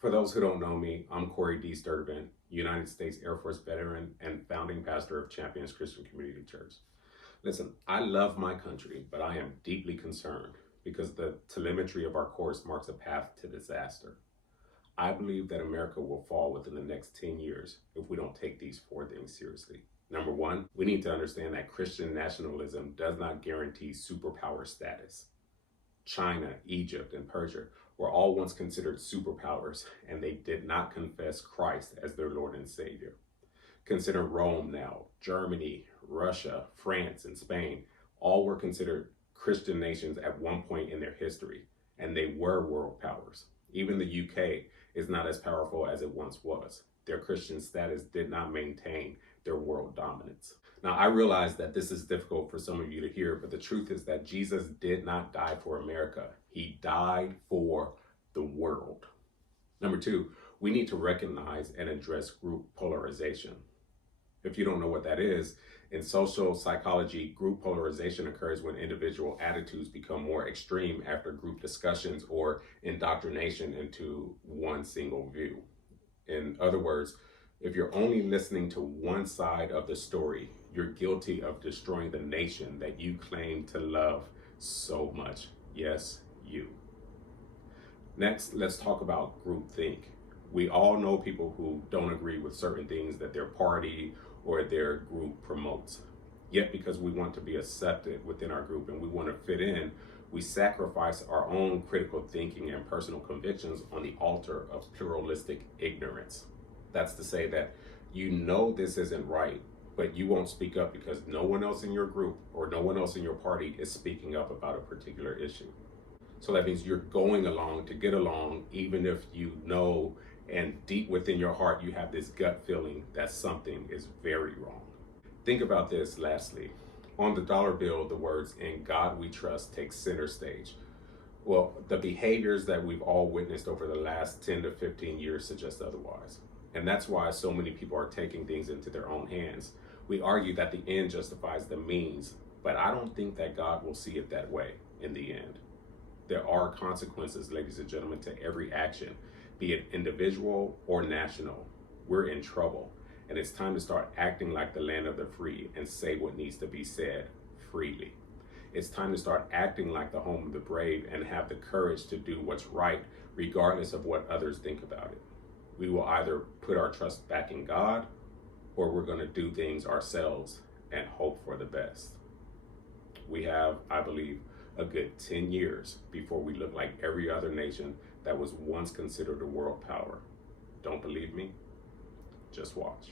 For those who don't know me, I'm Corey D. Sturtevant, United States Air Force veteran and founding pastor of Champions Christian Community Church. Listen, I love my country, but I am deeply concerned because the telemetry of our course marks a path to disaster. I believe that America will fall within the next 10 years if we don't take these four things seriously. Number one, we need to understand that Christian nationalism does not guarantee superpower status. China, Egypt, and Persia were all once considered superpowers, and they did not confess Christ as their Lord and Savior. Consider Rome now. Germany, Russia, France, and Spain all were considered Christian nations at one point in their history, and they were world powers. Even the UK is not as powerful as it once was. Their Christian status did not maintain their world dominance. Now, I realize that this is difficult for some of you to hear, but the truth is that Jesus did not die for America. He died for the world. Number two, we need to recognize and address group polarization. If you don't know what that is, in social psychology, group polarization occurs when individual attitudes become more extreme after group discussions or indoctrination into one single view. In other words, if you're only listening to one side of the story, you're guilty of destroying the nation that you claim to love so much. Yes, you. Next, let's talk about groupthink. We all know people who don't agree with certain things that their party or their group promotes. Yet because we want to be accepted within our group and we want to fit in, we sacrifice our own critical thinking and personal convictions on the altar of pluralistic ignorance. That's to say that you know this isn't right, but you won't speak up because no one else in your group or no one else in your party is speaking up about a particular issue. So that means you're going along to get along, even if you know and deep within your heart you have this gut feeling that something is very wrong. Think about this lastly. On the dollar bill, the words "In God We Trust" take center stage. Well, the behaviors that we've all witnessed over the last 10 to 15 years suggest otherwise. And that's why so many people are taking things into their own hands. We argue that the end justifies the means, but I don't think that God will see it that way in the end. There are consequences, ladies and gentlemen, to every action, be it individual or national. We're in trouble, and it's time to start acting like the land of the free and say what needs to be said freely. It's time to start acting like the home of the brave and have the courage to do what's right, regardless of what others think about it. We will either put our trust back in God, or we're going to do things ourselves and hope for the best. We have, I believe, a good 10 years before we look like every other nation that was once considered a world power. Don't believe me? Just watch.